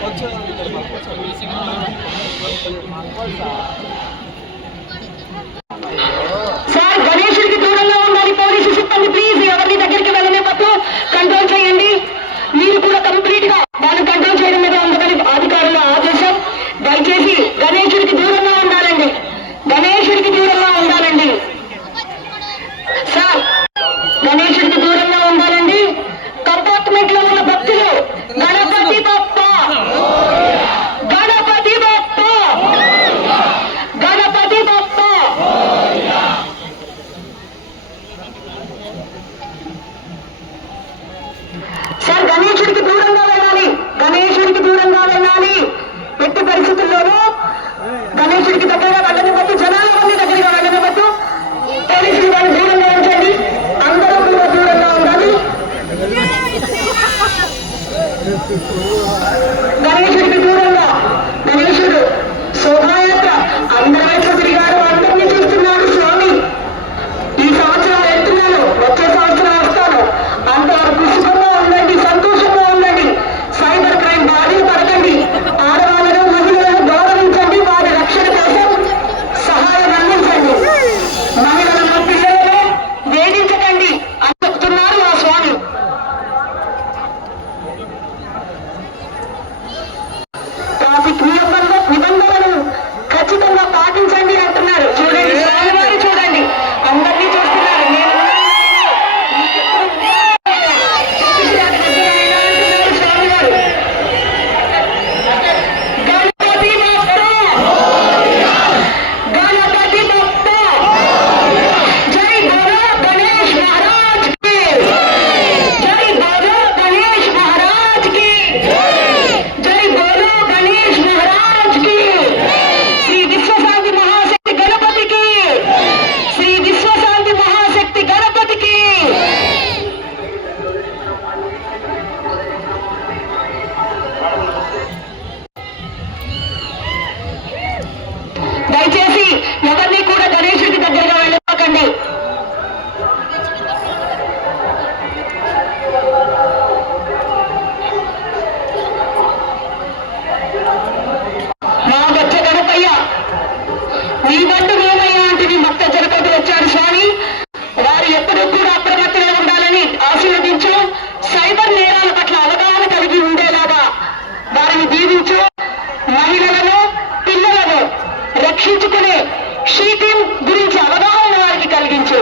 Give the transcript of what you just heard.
కొంచెం పురుషుడికి దూరంగా వెళ్ళాలి. గణేశుడికి దూరంగా వెళ్ళాలి. ఎట్టి పరిస్థితుల్లోనూ గణేశుడికి దగ్గరగా వెళ్ళనివ్వద్దు జనాల మంది దగ్గరగా వెళ్ళనివ్వద్దు పోలీసులు వాళ్ళు దూరంగా ఉంచండి. అందరూ కూడా దూరంగా ఉండాలి. గణేశుడికి దూరం పాటించండి అంటున్నారు. చూడండి సృష్టించుకునే సీటిం గురించి అవగాహన వారికి కలిగించు